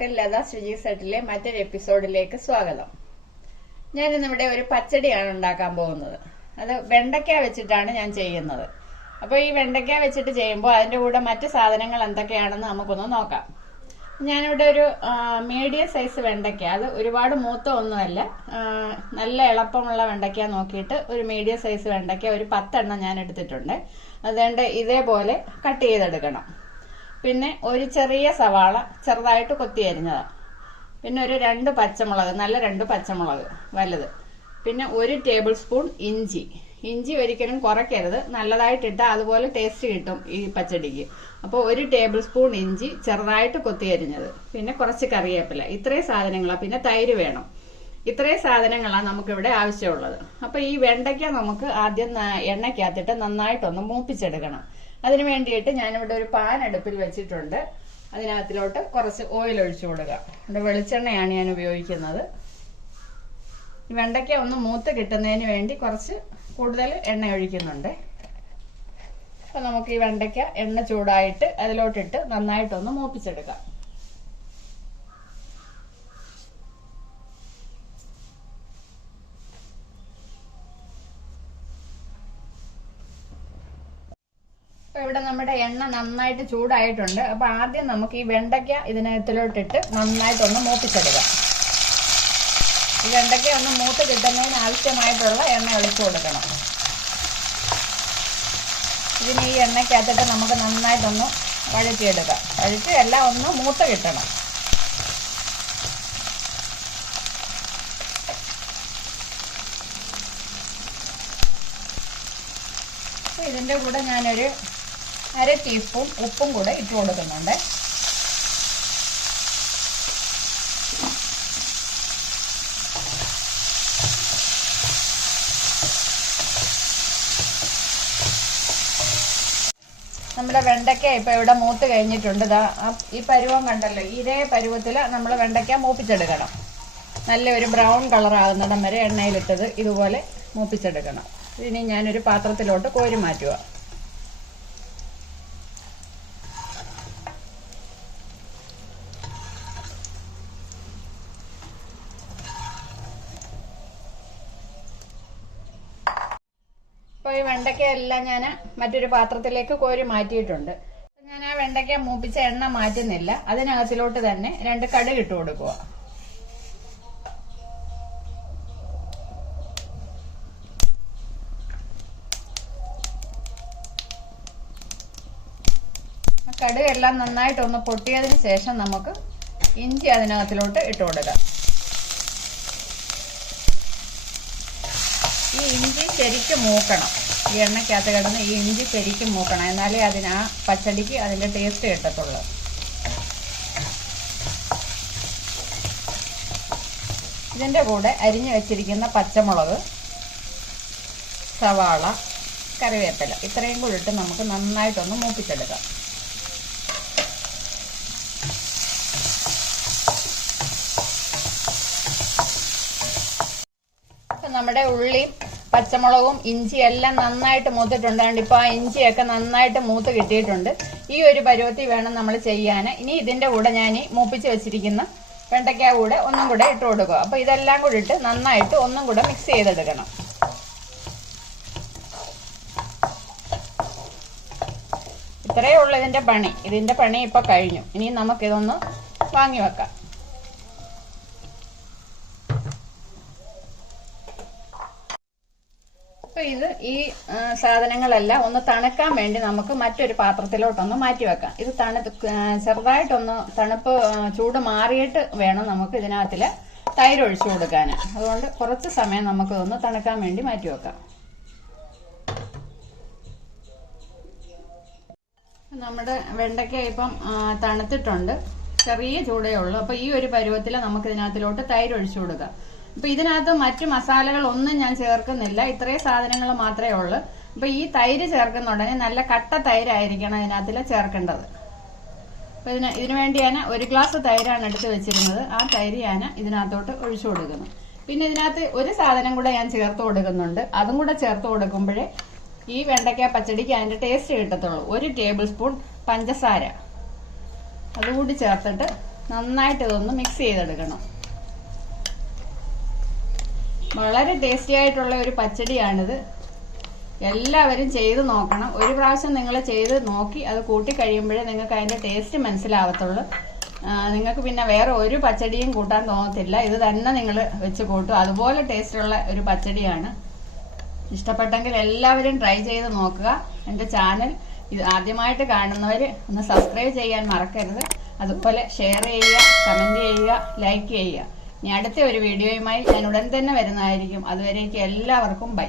എല്ലാവർക്കും ലത ശുചി സെറ്റിലെ മറ്റൊരു എപ്പിസോഡിലേക്ക് സ്വാഗതം. ഞാൻ ഇന്നിവിടെ ഒരു പച്ചടിയാണ് ഉണ്ടാക്കാൻ പോകുന്നത്. അത് വെണ്ടയ്ക്ക വെച്ചിട്ടാണ് ഞാൻ ചെയ്യുന്നത്. അപ്പോൾ ഈ വെണ്ടയ്ക്ക വെച്ചിട്ട് ചെയ്യുമ്പോൾ അതിന്റെ കൂടെ മറ്റു സാധനങ്ങൾ എന്തൊക്കെയാണെന്ന് നമുക്കൊന്ന് നോക്കാം. ഞാനിവിടെ ഒരു മീഡിയം സൈസ് വെണ്ടയ്ക്ക, അത് ഒരുപാട് മൂത്ത ഒന്നുമല്ല, നല്ല എളുപ്പമുള്ള വെണ്ടയ്ക്ക നോക്കിയിട്ട് ഒരു മീഡിയം സൈസ് വെണ്ടയ്ക്ക ഒരു 10 എണ്ണം ഞാൻ എടുത്തിട്ടുണ്ട്. അതുകൊണ്ട് ഇതേപോലെ കട്ട് ചെയ്തെടുക്കണം. പിന്നെ ഒരു ചെറിയ സവാള ചെറുതായിട്ട് കൊത്തി അരിഞ്ഞതാണ്. പിന്നെ ഒരു 2 പച്ചമുളക്, നല്ല 2 പച്ചമുളക് വലുത്. പിന്നെ 1 ടേബിൾ സ്പൂൺ ഇഞ്ചി. ഇഞ്ചി ഒരിക്കലും കുറയ്ക്കരുത്, നല്ലതായിട്ടിട്ടാൽ അതുപോലെ ടേസ്റ്റ് കിട്ടും ഈ പച്ചടിക്ക്. അപ്പോൾ 1 ടേബിൾ സ്പൂൺ ഇഞ്ചി ചെറുതായിട്ട് കൊത്തി അരിഞ്ഞത്. പിന്നെ കുറച്ച് കറിവേപ്പില. ഇത്രയും സാധനങ്ങളാണ്. പിന്നെ തൈര് വേണം. ഇത്രയും സാധനങ്ങളാണ് നമുക്കിവിടെ ആവശ്യമുള്ളത്. അപ്പോൾ ഈ വെണ്ടയ്ക്ക നമുക്ക് ആദ്യം എണ്ണയ്ക്കകത്തിട്ട് നന്നായിട്ടൊന്ന് മൂപ്പിച്ചെടുക്കണം. അതിന് വേണ്ടിയിട്ട് ഞാനിവിടെ ഒരു പാൻ അടുപ്പിൽ വെച്ചിട്ടുണ്ട്. അതിനകത്തിലോട്ട് കുറച്ച് ഓയിൽ ഒഴിച്ചു കൊടുക്കുക. ഇവിടെ വെളിച്ചെണ്ണയാണ് ഞാൻ ഉപയോഗിക്കുന്നത്. ഈ വെണ്ടയ്ക്ക ഒന്ന് മൂത്ത് കിട്ടുന്നതിന് വേണ്ടി കുറച്ച് കൂടുതൽ എണ്ണ ഒഴിക്കുന്നുണ്ട്. അപ്പോൾ നമുക്ക് ഈ വെണ്ടയ്ക്ക എണ്ണ ചൂടായിട്ട് അതിലോട്ടിട്ട് നന്നായിട്ടൊന്ന് മൂപ്പിച്ചെടുക്കാം. ഇവിടെ നമ്മുടെ എണ്ണ നന്നായിട്ട് ചൂടായിട്ടുണ്ട്. അപ്പൊ ആദ്യം നമുക്ക് ഈ വെണ്ടയ്ക്ക ഇതിനകത്തിലോട്ടിട്ട് നന്നായിട്ടൊന്ന് മൂപ്പിച്ചെടുക്കാം. ഈ വെണ്ടയ്ക്ക ഒന്ന് മൂത്ത് കിട്ടുന്നതിന് ആവശ്യമായിട്ടുള്ള എണ്ണ ഒഴിച്ചു കൊടുക്കണം. ഇതിന് ഈ എണ്ണയ്ക്കകത്തിട്ട് നമുക്ക് നന്നായിട്ടൊന്ന് വഴറ്റിയെടുക്കാം. വഴറ്റി എല്ലാം ഒന്ന് മൂത്ത് കിട്ടണം. ഇതിന്റെ കൂടെ ഞാനൊരു 1/2 ടീസ്പൂൺ ഉപ്പും കൂടെ ഇട്ട് കൊടുക്കുന്നുണ്ട്. നമ്മുടെ വെണ്ടയ്ക്ക ഇപ്പൊ ഇവിടെ മൂത്ത് കഴിഞ്ഞിട്ടുണ്ട്. ഈ പരുവം കണ്ടല്ലോ, ഇതേ പരുവത്തിൽ നമ്മൾ വെണ്ടയ്ക്ക മൂപ്പിച്ചെടുക്കണം. നല്ലൊരു ബ്രൗൺ കളർ ആകുന്നിടം വരെ എണ്ണയിലിട്ടത് ഇതുപോലെ മൂപ്പിച്ചെടുക്കണം. ഇനി ഞാനൊരു പാത്രത്തിലോട്ട് കോരി മാറ്റുക. അപ്പോൾ ഈ വെണ്ടയ്ക്ക എല്ലാം ഞാൻ മറ്റൊരു പാത്രത്തിലേക്ക് കോരി മാറ്റിയിട്ടുണ്ട്. ഞാൻ ആ വെണ്ടയ്ക്ക മൂപ്പിച്ച എണ്ണ മാറ്റുന്നില്ല. അതിനകത്തിലോട്ട് തന്നെ 2 കടുക് ഇട്ട് കൊടുക്കുക. കടുക് എല്ലാം നന്നായിട്ടൊന്ന് പൊട്ടിയതിന് ശേഷം നമുക്ക് ഇഞ്ചി അതിനകത്തിലോട്ട് ഇട്ട് കൊടുക്കാം. ഈ ഇഞ്ചി ശരിക്കും മൂക്കണം. ഈ എണ്ണയ്ക്കകത്ത് കിടന്ന് ഈ ഇഞ്ചി ശരിക്കും മൂക്കണം. എന്നാലേ അതിന് ആ പച്ചടിക്ക് അതിൻ്റെ ടേസ്റ്റ് കിട്ടത്തുള്ളൂ. ഇതിൻ്റെ കൂടെ അരിഞ്ഞു വെച്ചിരിക്കുന്ന പച്ചമുളക്, സവാള, കറിവേപ്പില ഇത്രയും കൂടി ഇട്ട് നമുക്ക് നന്നായിട്ടൊന്ന് മൂപ്പിച്ചെടുക്കാം. നമ്മുടെ ഉള്ളിയും പച്ചമുളകും ഇഞ്ചി എല്ലാം നന്നായിട്ട് മൂത്തിട്ടുണ്ട്. ഇപ്പൊ ആ ഇഞ്ചിയൊക്കെ നന്നായിട്ട് മൂത്ത് കിട്ടിയിട്ടുണ്ട്. ഈ ഒരു പരുവത്തിൽ വേണം നമ്മൾ ചെയ്യാൻ. ഇനി ഇതിന്റെ കൂടെ ഞാൻ ഈ മൂപ്പിച്ച് വെച്ചിരിക്കുന്ന വെണ്ടയ്ക്ക കൂടെ ഒന്നും കൂടെ ഇട്ട് കൊടുക്കുക. അപ്പൊ ഇതെല്ലാം കൂടി ഇട്ട് നന്നായിട്ട് ഒന്നും കൂടെ മിക്സ് ചെയ്തെടുക്കണം. ഇത്രയേ ഉള്ളൂ ഇതിന്റെ പണി. ഇതിന്റെ പണി ഇപ്പൊ കഴിഞ്ഞു. ഇനി നമുക്കിതൊന്ന് വാങ്ങി വെക്കാം. ഇത് ഈ സാധനങ്ങളെല്ലാം ഒന്ന് തണുക്കാൻ വേണ്ടി നമുക്ക് മറ്റൊരു പാത്രത്തിലോട്ടൊന്ന് മാറ്റി വെക്കാം. ഇത് ചെറുതായിട്ടൊന്ന് തണുപ്പ് ചൂട് മാറിയിട്ട് വേണം നമുക്ക് ഇതിനകത്തില് തൈര് ഒഴിച്ചു കൊടുക്കാൻ. അതുകൊണ്ട് കുറച്ച് സമയം നമുക്ക് ഒന്ന് തണുക്കാൻ വേണ്ടി മാറ്റി വെക്കാം. നമ്മുടെ വെണ്ടയ്ക്ക ഇപ്പം തണുത്തിട്ടുണ്ട്. ചെറിയ ചൂടേ ഉള്ളൂ. അപ്പൊ ഈ ഒരു പരുവത്തിൽ നമുക്ക് ഇതിനകത്തിലോട്ട് തൈര് ഒഴിച്ചു കൊടുക്കാം. അപ്പൊ ഇതിനകത്ത് മറ്റു മസാലകൾ ഒന്നും ഞാൻ ചേർക്കുന്നില്ല. ഇത്രയും സാധനങ്ങൾ മാത്രമേ ഉള്ളൂ. അപ്പൊ ഈ തൈര് ചേർക്കുന്നുണ്ടെങ്കിൽ നല്ല കട്ട തൈരായിരിക്കണം ഇതിനകത്തിൽ ചേർക്കേണ്ടത്. അപ്പൊ ഇതിനു വേണ്ടി ഞാൻ 1 ഗ്ലാസ് തൈരാണ് എടുത്ത് വെച്ചിരുന്നത്. ആ തൈര് ഞാൻ ഇതിനകത്തോട്ട് ഒഴിച്ചു കൊടുക്കുന്നു. പിന്നെ ഇതിനകത്ത് ഒരു സാധനം കൂടെ ഞാൻ ചേർത്ത് കൊടുക്കുന്നുണ്ട്. അതും കൂടെ ചേർത്ത് കൊടുക്കുമ്പോഴേ ഈ വെണ്ടയ്ക്ക പച്ചടിക്ക് അതിന്റെ ടേസ്റ്റ് കിട്ടത്തുള്ളൂ. 1 ടേബിൾ സ്പൂൺ പഞ്ചസാര അതുകൂടി ചേർത്തിട്ട് നന്നായിട്ട് ഇതൊന്ന് മിക്സ് ചെയ്തെടുക്കണം. വളരെ ടേസ്റ്റി ആയിട്ടുള്ള ഒരു പച്ചടിയാണിത്. എല്ലാവരും ചെയ്ത് നോക്കണം. ഒരു പ്രാവശ്യം നിങ്ങൾ ചെയ്ത് നോക്കി അത് കൂട്ടി കഴിയുമ്പോഴേ നിങ്ങൾക്ക് അതിൻ്റെ ടേസ്റ്റ് മനസ്സിലാവത്തുള്ളൂ. നിങ്ങൾക്ക് പിന്നെ വേറെ ഒരു പച്ചടിയും കൂട്ടാൻ തോന്നത്തില്ല. ഇത് തന്നെ നിങ്ങൾ വെച്ച് കൂട്ടും. അതുപോലെ ടേസ്റ്റുള്ള ഒരു പച്ചടിയാണ്. ഇഷ്ടപ്പെട്ടെങ്കിൽ എല്ലാവരും ട്രൈ ചെയ്ത് നോക്കുക. എൻ്റെ ചാനൽ ഇത് ആദ്യമായിട്ട് കാണുന്നവർ ഒന്ന് സബ്സ്ക്രൈബ് ചെയ്യാൻ മറക്കരുത്. അതുപോലെ ഷെയർ ചെയ്യുക, കമൻറ്റ് ചെയ്യുക, ലൈക്ക് ചെയ്യുക. ഇനി അടുത്ത ഒരു വീഡിയോയുമായി ഞാൻ ഉടൻ തന്നെ വരുന്നതായിരിക്കും. അതുവരേക്കും എല്ലാവർക്കും ബൈ.